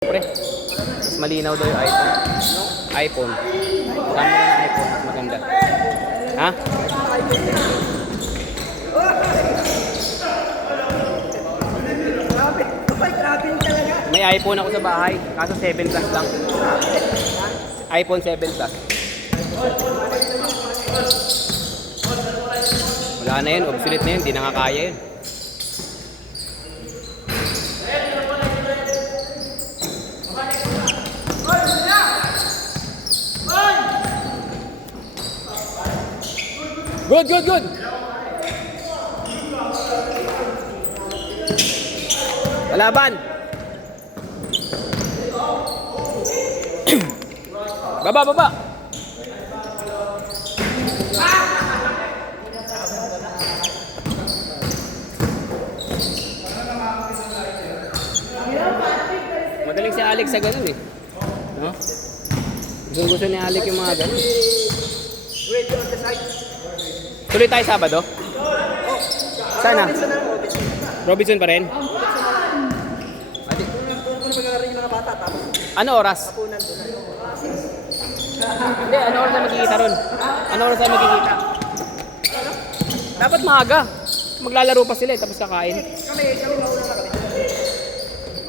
Pre, mas malinaw daw yung iPhone. iPhone. Camera ng iPhone. Maganda. Ha? May iPhone ako sa bahay. Kaso 7 Plus lang. iPhone 7 Plus. Wala na yun. Obsolete na yun. Hindi nakakaya yun. Good, good, good. Palaban. Baba, baba. Magaling si Alex sa ganun eh. No? Gusto ni Alex yung mga ganun. Tuloy tayo Sabado? Sana? Robinson pa rin? Ano oras? Hindi, ano oras na magkikita ron? Ano oras na magkikita? Dapat maaga. Maglalaro pa sila tapos kakain.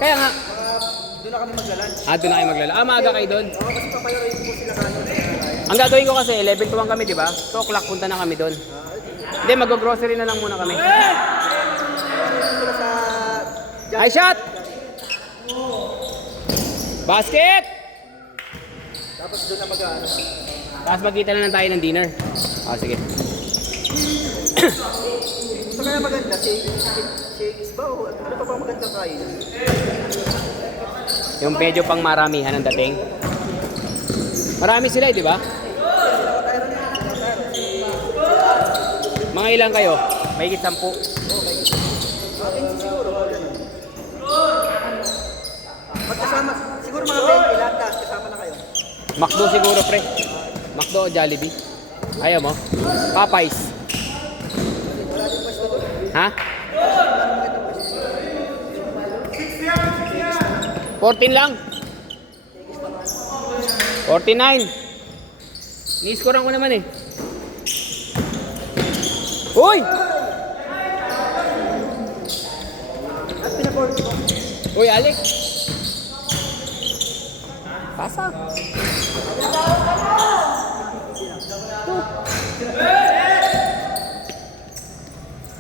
Kaya nga. Doon na kami maglalan. Doon na kayo maglalaro. Maaga kayo doon? Oo, kasi papayarin po sila kanon. Ang gagawin ko kasi, 11 to 1 kami, di ba? 2 o'clock, punta na kami doon. Hindi, mag-grocery na lang muna kami. High shot! Basket! Tapos doon na mag-ano. Tapos magkita na lang tayo ng dinner. Sige. Ito kaya maganda, shakes ba o ano pa ba maganda kain? Yung medyo pang maramihan ang dating. Marami sila di ba? Mga ilang kayo? May 10. Magkasama, siguro mga 20 lahat kasama na kayo. McDo siguro pre. McDo o Jollibee. Ayaw mo? Popeyes. Ha? 14 lang. 49. Ni-scorean ko naman eh. Uy! At pinaport ko. Uy, Alex. Pasa.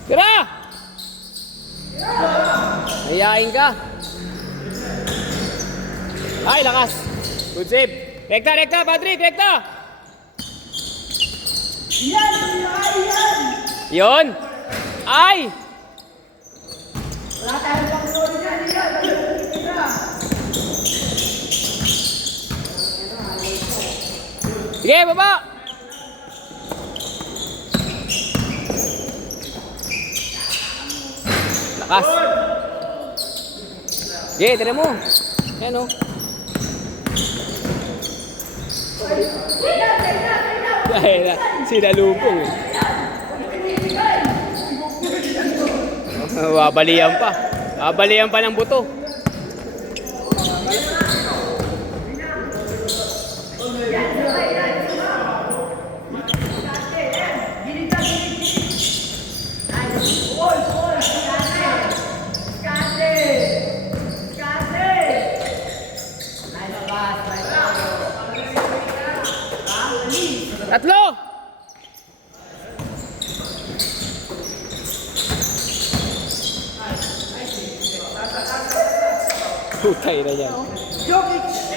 Tira! Hayain ka. Ay, lakas. Good save. Rekta, rekta, Patrick, rekta. Yon. Ay! Sige, baba! Lakas. Sige, tira mo. Yan o. Sinalubong eh. Babalian pa. Babalian pa ng buto. Tatlo! Putay na yan.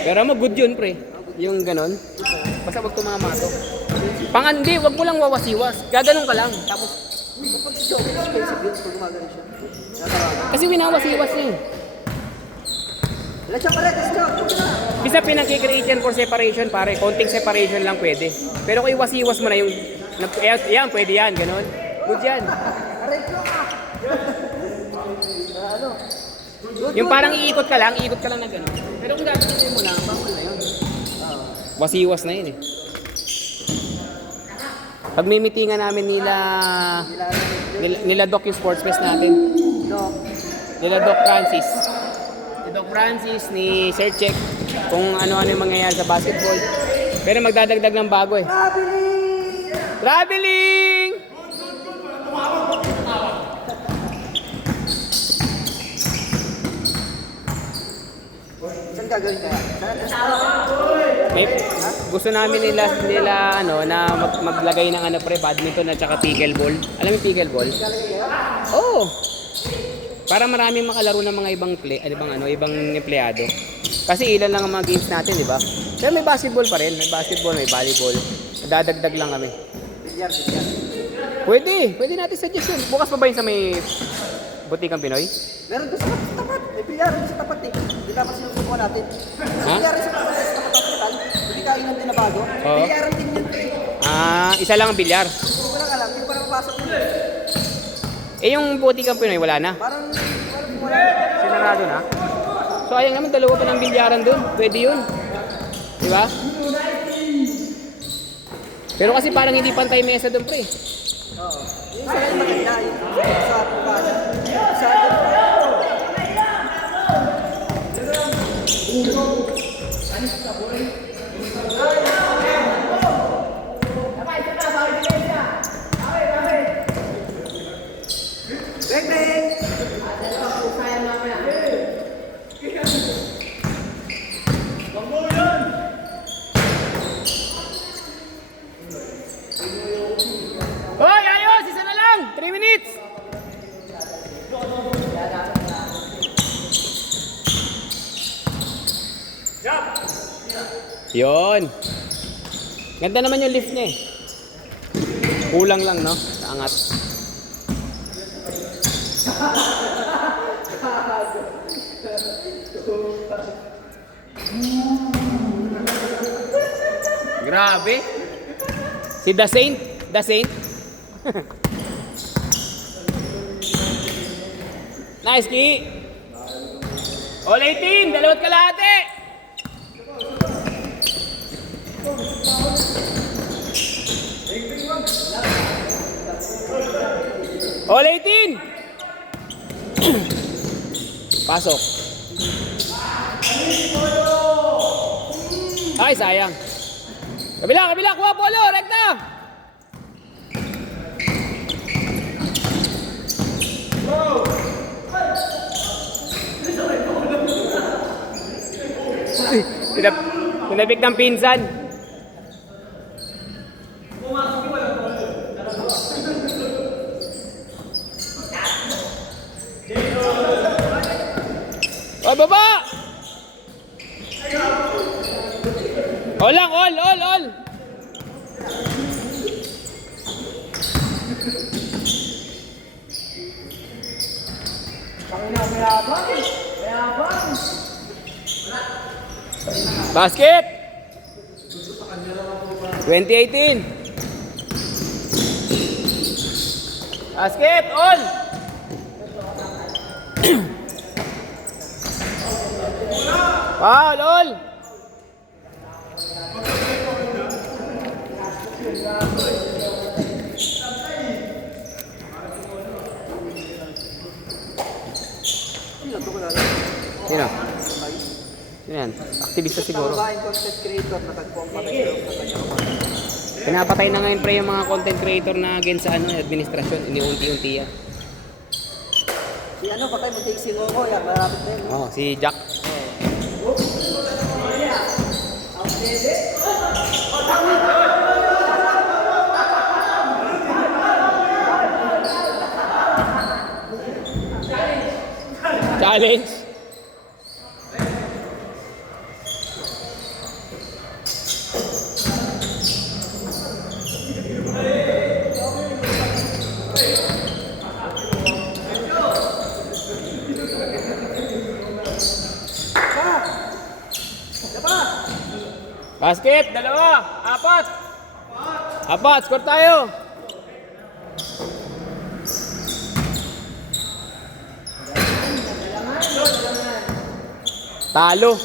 Pero mo good yun pre. Yung ganon. Basta wag tumamato. Hindi, wag mo lang wawasiwas. Gaganon ka lang. Tapos Kapag si Jokic, expensive yun pag gumagano siya. kasi winawasiwas niya eh. Let's siya pare, let's siya. Bisa pinag-create yan for separation pare. Konting separation lang pwede. Pero kung iwasiwas mo na yung yan, pwede yan. Ganon. Good yan. Ano? Yung parang iikot ka lang na gano'n. Pero kung gagawin mo na, bawal na yun. Wasiwas na yun eh. Pag may meetingan namin nila Doc yung sports fest natin. No. Nila Doc Francis. Si Doc Francis, ni Sir Check kung ano-ano yung mangyayari sa basketball. Pero magdadagdag ng bago eh. Traveling! Saan gagawin kaya? May, gusto namin nila ano na maglagay ng ano pre, badminton at saka pickleball. Alam mo yung pickleball? Oo. Para maraming makalaro ng mga ibang empleyado. Kasi ilan lang ang mga games natin, di ba? Pero may basketball pa rin, may basketball, may volleyball. Dadagdag lang kami. Bilyar. Pwede natin suggest yun. Bukas pa ba yun sa may Butikang Pinoy? Meron doon sa tapat. May bilyar doon sa tapat eh. Hindi dapat sinusubukan natin. Ha? Bilyar sa tapat hospital. Hindi kainan din na bago. Oo. Bilyaran din yun pre. Isa lang ang bilyar. Hindi ko lang alam. Hindi ko pa napapasok yun. Eh yung Butikang Pinoy, wala na. Parang wala. Sinarado na. So ayang naman, dalawa pa ng bilyaran doon. Pwede yun. Di ba? Pero kasi parang hindi pantay mesa doon pre. Oo. Yung sa akin maganda. Yung sa pagkada. Sa akin. Beng! Hoy, ayos! Isa na lang! 3 minutes! Yon. Ganda naman yung lift niya eh. Kulang lang, no? Sa angat. Grabe. Si The Saint. The Saint. Nice, Ki. All 18. Dalawat kalahati. All 18. Pasok. Ay, sayang. Kabila. Kuha, polo. Rekta. Tinapik ng pinsan. O, baba! All lang, all! Basket! 2018. Basket, on! Foul, all! Sino? Sino yan? Aktivista siguro. Babaeng content creator na tagpuan pa tayo sa kanya. Pinapatay na ngayon pre yung mga content creator na against sa administrasyon. Iniunti-unti yan. Si ano, patay mo take si Ngogo. Yan, marapit na yun. Oh, si Jack. Challenge. Basket, 2, 4. 4, score tayo. Talo.